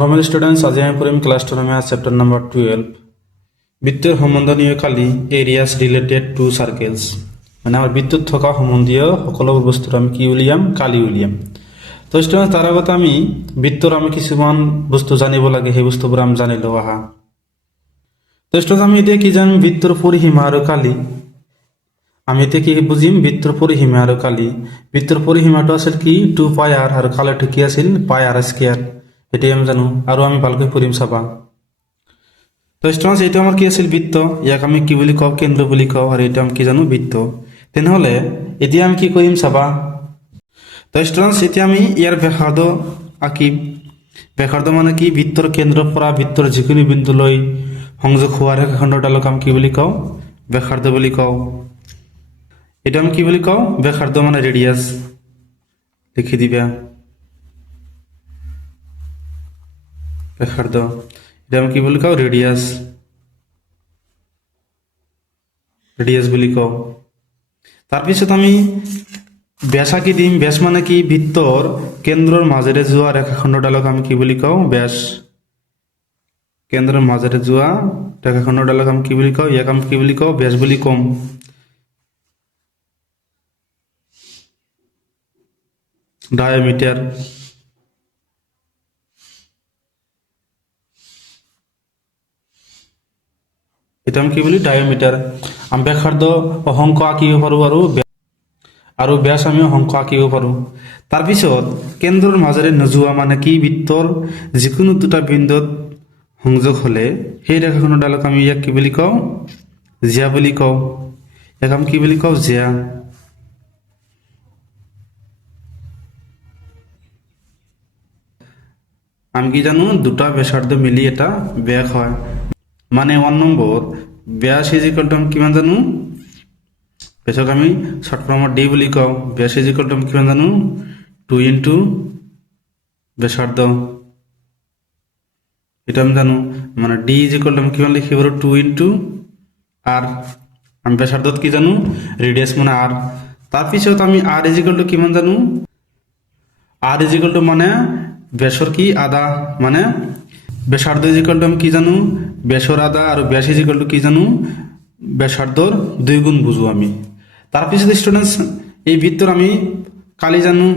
Normal students আজ আমি পড়িম class 12 math chapter number 12 বৃত্তের সম্বন্ধনীয় কালি এরিয়াস রিলেটেড টু সার্কেলস মানে আমার বৃত্তত থকা সম্বন্ধীয় সকলো বস্তুৰ আমি কি উলিয়াম কালি উলিয়াম তো স্টুডেন্টস তাৰ আগতে আমি বৃত্তৰ আমি কিছুমান বস্তু জানিব লাগে সেই বস্তুবোৰ আমি জানি লওঁ আহা তো স্টুডেন্টস আমি এতিয়া কি জানিম বৃত্তৰ পৰিসীমা আৰু কালি আমি এতিয়া কি বুজিম বৃত্তৰ পৰিসীমা আৰু কালি বৃত্তৰ পৰিসীমাটো আছিল কি 2 পাই r আৰু কালিটো কি আছিল পাই r স্কয়াৰ এটাই আমি জানো আৰু আমি ভালকৈ পঢ়িম চাবা তো স্টুডেন্টস এটা আমাৰ কি আছিল বৃত্ত ইয়াক আমি কি বুলি কওঁ কেন্দ্ৰ বুলি কওঁ আৰু এটা আমি কি জানো বৃত্ত তেনেহলে এতিয়া আমি কি কৰিম চাবা তো স্টুডেন্টস এতিয়া আমি ইয়াৰ ব্যাসাৰ্ধ আঁকিম ব্যাসাৰ্ধ মানে কি বৃত্তৰ কেন্দ্ৰৰ পৰা বৃত্তৰ যিকোনো বিন্দুলৈ সংযোগ হোৱা ৰেখাখণ্ডডালক আমি কি বুলি কওঁ ব্যাসাৰ্ধ বুলি কওঁ এটা আমি কি বুলি কওঁ ব্যাসাৰ্ধ মানে ৰেডিয়াস লিখি দিবা ব্যাসাৰ্ধ এটা আমি কি বলি কও ৰেডিয়াস বলি কও তাৰপিছত আমি ব্যাস আঁকি দিম ব্যাস মানে কি বৃত্তৰ কেন্দ্ৰৰ মাজেৰে যোৱা ৰেখাখণ্ডডালক আমি কি বুলি কওঁ ব্যাস কেন্দ্ৰৰ মাজেৰে যোৱা ৰেখাখণ্ডডালক আমি কি বুলি কওঁ ইয়াক আমি কি বুলি কওঁ ব্যাস বুলি কম ডায়ামিটার এটা আমি কি বলি ডায়ামিটার আমি ব্যাসার্ধ অংক আঁকিব পাৰো আৰু ব্যাস আমি অংক আঁকিব পাৰো তাৰপিছত কেন্দ্ৰৰ মাজেৰে নোযোৱা মানে কি বৃত্তৰ যিকোনো দুটা বিন্দুত সংযোগ হলে সেই ৰেখাখণ্ডডালক আমি ইয়াক কি বুলি কওঁ জিয়া বুলি কওঁ ইয়াক আমি কি বুলি কওঁ জিয়া আমি কি জানো দুটা ব্যাসার্ধ মিলি এটা ব্যাস হয় মানে 1 নম্বৰ ব্যাস ইজ ইকুয়াল টু আমি কিমান জানো ব্যাসক আমি শর্ট ফর্মত ডি বুলি কওঁ ব্যাস ইজ ইকুয়াল টু আমি কিমান জানো 2 ইনটু ব্যাসার্ধ এটা আমি জানো মানে ডি ইজ ইকুয়াল টু আমি কিমান লিখিব পাৰো 2 ইনটু আৰ আমি ব্যাসাৰ্ধত কি জানো ৰেডিয়াস মানে আৰ তাৰপিছত আমি আৰ ইজ ইকুয়াল টু কিমান জানো আৰ ইজ ইকুয়াল টু মানে ব্যাসৰ কি আধা মানে ব্যাসাৰ্ধ ইজ ইকুয়াল টু আমি কি জানো ব্যাসৰ আধা আৰু ব্যাস ইজ ইকুয়াল টু কি জানো ব্যাসাৰ্ধৰ 2 গুণ বুঝো আমি তাৰপিছত স্টুডেন্টস এই বৃত্তৰ আমি কালি জানো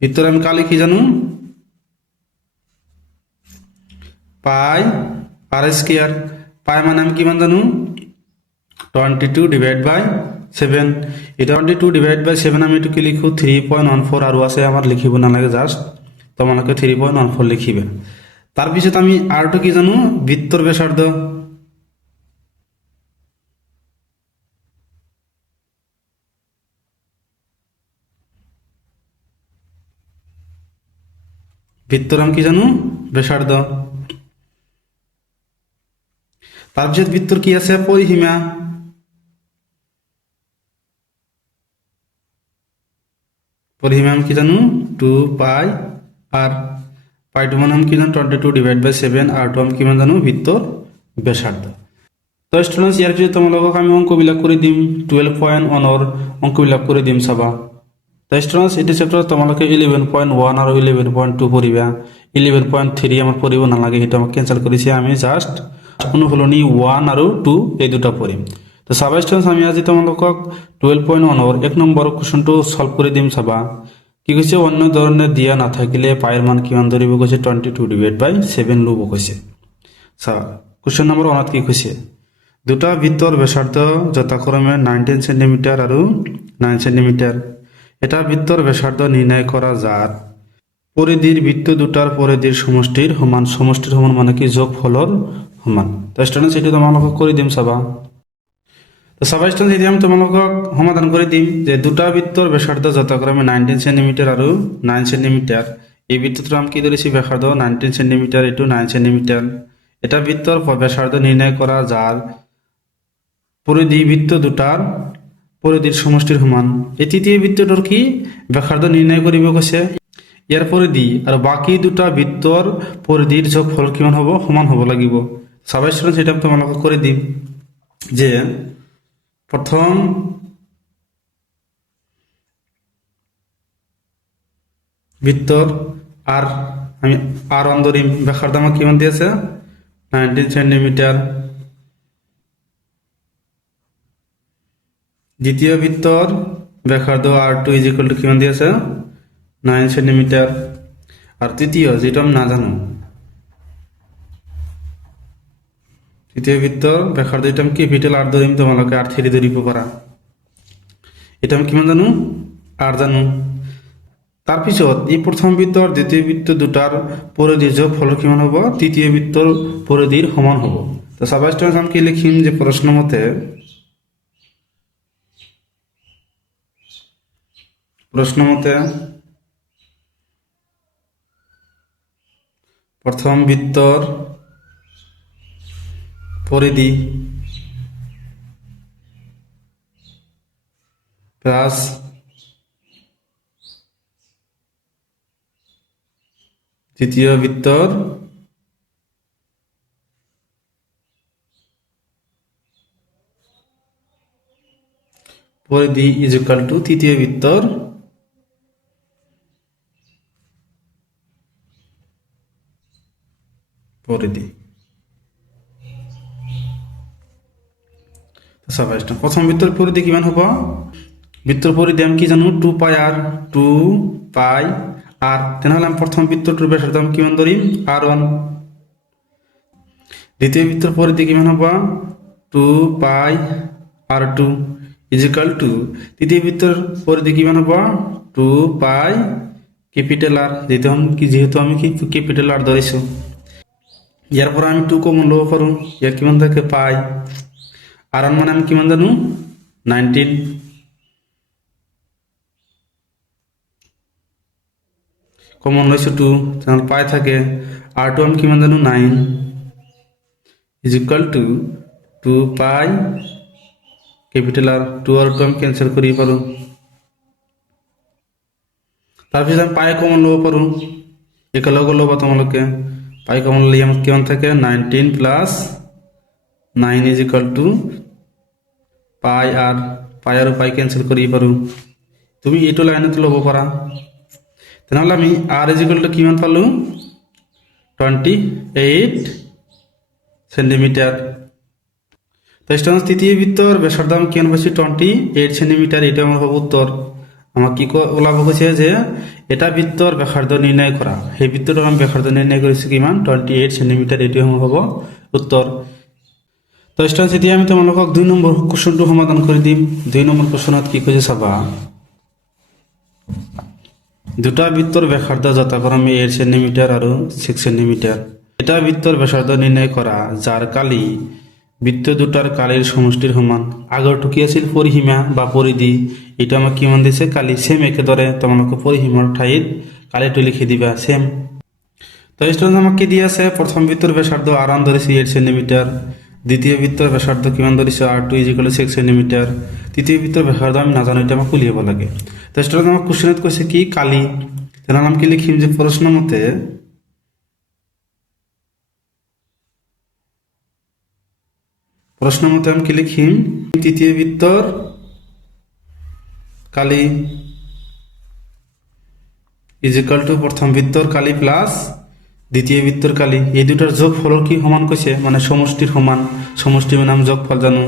বৃত্তৰ আমি কালি কি জানো পাই আর স্কয়ার পাই মানে আমি কিমান জানো 22 ডিভাইড বাই 7 এটা 22 ডিভাইড বাই 7 আমি এটু কি লিখো 3.14 আৰু আছে আমাৰ লিখিব নালাগে জাস্ট তোমালোকে 3.14 লিখিবে তাৰপিছত আমি আৰটো কি জানো বৃত্তৰ ব্যাসাৰ্ধ বৃত্তৰ আমি কি জানো ব্যাসাৰ্ধ তাৰপিছত বৃত্তৰ কি আছে পৰিসীমা परिसीमा हम कि जानू 2 पाई आर पाई टू मान हम कि जानू 22 डिवाइड बाय 7 आर टू हम कि जानू बृत्तर ব্যাসার্ধ তো স্টুডেন্টস ইয়ার পিছনে তোমালোকক আমি অঙ্কবিলাক কৰি দিম 12.1 অঙ্কবিলাক কৰি দিম চাবা তো স্টুডেন্টস এটা চ্যাপ্টাৰ তোমালোকে 11.1 আৰু 11.2 পঢ়িবা 11.3 আমাৰ পঢ়িব নালাগে এটা আমি ক্যান্সেল কৰিছে আমি জাস্ট অনুসলনি 1 আৰু 2 এই দুটা পঢ়িম তো চাবা স্টুডেন্টস আমি আজি তোমালোকক 12.1 এক নম্বৰ কোৱেশ্চনটো সলভ কৰি দিম চাবা কি কৈছে অন্য ধৰণে দিয়া নাথাকিলে পাইৰ মান কিমান ধৰিব কৈছে 22 ডিভাইড বাই 7 লব কৈছে চাবা কোৱেশ্চন নম্বৰ 1 কি কৈছে দুটা বৃত্তৰ ব্যাসাৰ্ধ যথাক্ৰমে 19 সেন্টিমিটাৰ আৰু 9 সেন্টিমিটাৰ এটা বৃত্তৰ ব্যাসাৰ্ধ নিৰ্ণয় কৰা যাৰ পৰিধিৰ বৃত্ত দুটাৰ পৰিধিৰ সমষ্টিৰ সমান মানে কি যোগফলৰ সমান তো স্টুডেন্টস এটো তোমালোকক কৰি দিম চাবা তো চাবা স্টুডেন্টস এতিয়া আমি তোমালোকক সমাধান কৰি দিম যে দুটা বৃত্তৰ ব্যাসাৰ্ধ যথাক্ৰমে 19 সেন্টিমিটাৰ আৰু 9 সেন্টিমিটাৰ এই বৃত্তটোৰ আমি কি ধৰিছি ব্যাসাৰ্ধ 19 সেন্টিমিটাৰ এটো 9 সেন্টিমিটাৰ এটা বৃত্তৰ ব্যাসাৰ্ধ নিৰ্ণয় কৰা যাৰ পৰিধি বৃত্ত দুটাৰ পৰিধিৰ সমষ্টিৰ সমান এই তৃতীয় বৃত্তটোৰ কি ব্যাসাৰ্ধ নিৰ্ণয় কৰিব কৈছে ইয়াৰ পৰিধি আৰু বাকি দুটা বৃত্তৰ পৰিধিৰ যোগফল কিমান হ'ব সমান হ'ব লাগিব চাবা স্টুডেন্টস এটা তোমালোকক কৰি দিম যে प्रथम বৃত্তৰ আর আমি R1 ধরিম, ব্যাসার্ধ আমার কিমান দিয়েছে 19 সেন্টিমিটার। দ্বিতীয় বৃত্তর ব্যাসার্ধ R2 ইজ ইকুয়াল টু কিমান দিয়েছে 9 সেন্টিমিটার। আর তৃতীয় যেটা আমি না জানো, তৃতীয় বৃত্তর ব্যাসার্ধ এটা আমি ক্যাপিটাল R ধরিম, তোমালোকে R3 ধরিব পারা। এটা আমি কিমান জানো R জানো। তাৰপিছত এই প্ৰথম বৃত্ত আৰু দ্বিতীয় বৃত্ত দুটাৰ পৰিধিৰ যোগফল কিমান হ'ব, তৃতীয় বৃত্তৰ পৰিধিৰ সমান হ'ব। তো চাবা স্টুডেন্টস আমি কি লিখিম যে প্ৰশ্নমতে প্ৰথম বৃত্তৰ পৰিধি প্লাস দ্বিতীয় বৃত্তর পরিধি ইজ ইকুয়াল টু তৃতীয় বৃত্তর পরিধি। প্রথম বৃত্তর পরিধি কিমান হব, বৃত্তর পরিধি আমি কি জানো 2 পাই r, 2 পাই r। তেনেহলে আমি প্রথম বৃত্তটোৰ ব্যাসার্ধ আমি কিমান ধরিম r1। দ্বিতীয় বৃত্তর পরিধি কিমান হব 2 পাই r2 ইজ ইকুয়াল টু তৃতীয় বৃত্তর পরিধি কিমান হব 2 পাই ক্যাপিটাল R, যেহেতু আমি ক্যাপিটাল R ধরিছো। ইয়ার পর আমি 2 কমন লব পারো, ইয়ার কিমান থাকে পাই। r1 মানে আমি কিমান জানো 19, কমন লইছো 2, তাহলে পাই থাকে। r2 আমি কিমান জানো 9 ইজ ইকুয়াল টু 2 পাই ক্যাপিটাল R। 2 আর 2 আমি ক্যান্সেল করি পারো। তারপর আমি পাই কমন লব পারো, একেলগে লব তোমালোকে। পাই কমন লই আমার কিমান থাকে 19 প্লাস 9 ইজ ইকুয়াল টু পাই আর পাই ক্যান্সেল করি পারো। তুমি এইটো লাইনতে লব পারা। তেনেহলে আমি r ইজ ইকুয়াল টু কিমান পালো 28 সেন্টিমিটার। তো স্টুডেন্টস তৃতীয় বৃত্তর ব্যাসার্ধ আমি কিমান পাইছি 28 সেন্টিমিটার। এটা আমার হবে উত্তর। আমার কি ওলাব হয়েছে যে এটা বৃত্তর ব্যাসার্ধ নির্ণয় করা, সেই বৃত্তটার আমি ব্যাসার্ধ নির্ণয় করেছি কিমান 28 সেন্টিমিটার। এটি আমার হব উত্তর। তো স্টুডেন্টস এতিয়া আমি তোমালোকক 2 নম্বৰ কোশ্চনটো সমাধান কৰি দিম। 2 নম্বৰ কোশ্চনত কি কৈছে চাবা, দুটা বৃত্তর ব্যাসার্ধ যথাক্রমে 8 সেন্টিমিটার আর 6 সেন্টিমিটার। এটা বৃত্তর ব্যাসার্ধ নির্ণয় করা যার কালি বৃত্ত দুটার কালির সমষ্টির সমান। আগৰটো কি আছিল পৰিসীমা বা পৰিধি, এটা আমাক কিমান দিছে কালি। সেম একেদৰে তোমালোকে পৰিসীমাৰ ঠাইত কালিটো লিখি দিবা সেম। তো স্টুডেন্টস আমাক কি দিয়ে আছে, প্রথম বৃত্তর ব্যাসার্ধ r1 ধরেছি 8 সেন্টিমিটার, দ্বিতীয় বৃত্তর ব্যাসার্ধ কিমান ধরেছে r2 is equal two 6 centimetre. তৃতীয় বৃত্তর ব্যাসার্ধ আমি না জানো, এটা আমাকে উলিয়াব লাগে। তো স্টুডেন্টস আমার কোশ্চেনত কৈছে কি কালি, তাহলে আমি কি লিখিম যে প্রশ্ন মতে আমি কি লিখিম তৃতীয় বৃত্তর কালি ইজ ইকুয়াল টু প্রথম বৃত্তর কালি প্লাস দ্বিতীয় বৃত্তর কালি। এই দুটার যোগফল কি সমান কৈছে, মানে সমষ্টির সমান। সমষ্টি মানে আমি যোগফল জানো।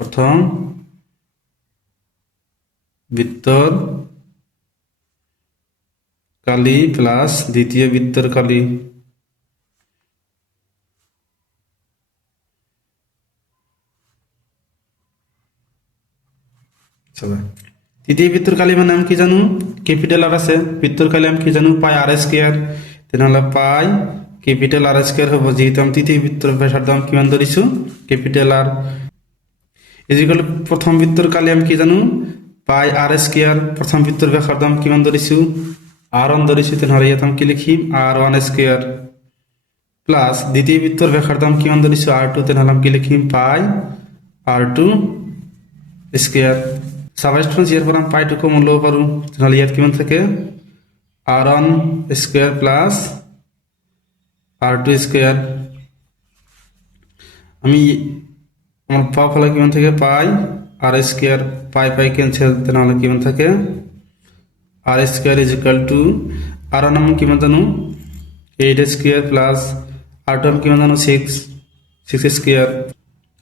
প্রথম বৃত্তর কালি প্লাস দ্বিতীয় বৃত্তর কালি। তৃতীয় বৃত্তর কালি মানে আমি কি জানো ক্যাপিটাল R আছে, বৃত্তর কালি আমি কি জানো পাই r স্কয়ার। তেনেহলে পাই ক্যাপিটাল R স্কয়ার হবো, যেহেতু আমি তৃতীয় বৃত্তর ব্যাসার্ধ আমি কিমান ধরিছো capital R is equal to প্রথম বৃত্তর কালি আমি কি জানো পাই r স্কয়ার। প্রথম বৃত্তর ব্যাসার্ধ আমি কিমান ধরিছো r1 ধরিছো, তেনেহলে ইয়াত আমি কি লিখিম r1 স্কয়ার প্লাস দ্বিতীয় বৃত্তর ব্যাসার্ধ আমি কিমান ধরিছো r2, তেনেহলে আমি কি লিখিম পাই r2 স্কয়ার। সাবা স্টুডেন্টস এর পর আমি পাই 2 কমন লব পারো, তাহলে ইয়াত কিমান থাকে r1 square plus r2 square. আমি আমার পাওয়া ফলে কিমান থাকে পাই r স্কয়ার, পাই ক্যান্সেল, তাহলে কিমান থাকে r square is equal two r নাম কিমান জানো 8 স্কোয়ার প্লাস r টু কিমান জানো 6 স্কোয়ার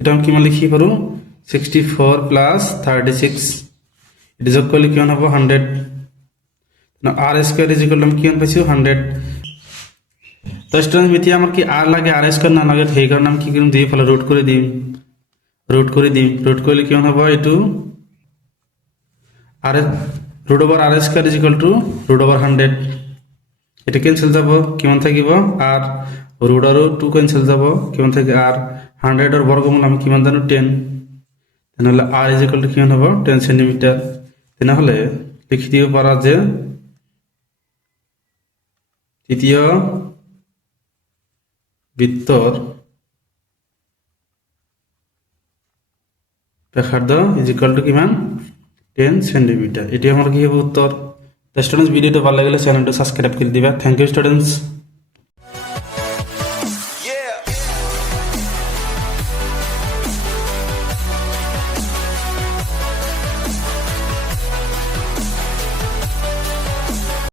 এটা আমি কিমান লিখি পাৰো 64 প্লাস 36 এটা যোগ কৰিলে কিমান হ'ব 100 r square is equal to আমি কিমান পাইছো 100 তো স্টুডেন্ট এতিয়া আমার কি r লাগে r স্কোয়ার না লাগে সেই কারণে আমি কি কৰিম দুই ফালে ৰুট কৰি দিম ৰুট কৰিলে কিমান হ'ব এইটো r root over r square is equal to root over 100 এটা ক্যান্সেল যাব কিমান থাকিব r root আর 2 ক্যান্সেল যাব কিমান থাকে r 100 এর বর্গমূল আমি কিমান জানো 10 তাহলে r is equal to কিমান হবে 10 সেন্টিমিটার তাহলে লিখি দিব পারা যে তৃতীয় বৃত্তর ব্যাসার্ধ is equal to কিমান 10 সেন্টিমিটার এটি আমার কি হবে উত্তর। তো স্টুডেন্টস ভিডিওটা ভালো লাগলে চ্যানেলটা সাবস্ক্রাইব করে দিবা। Thank you students.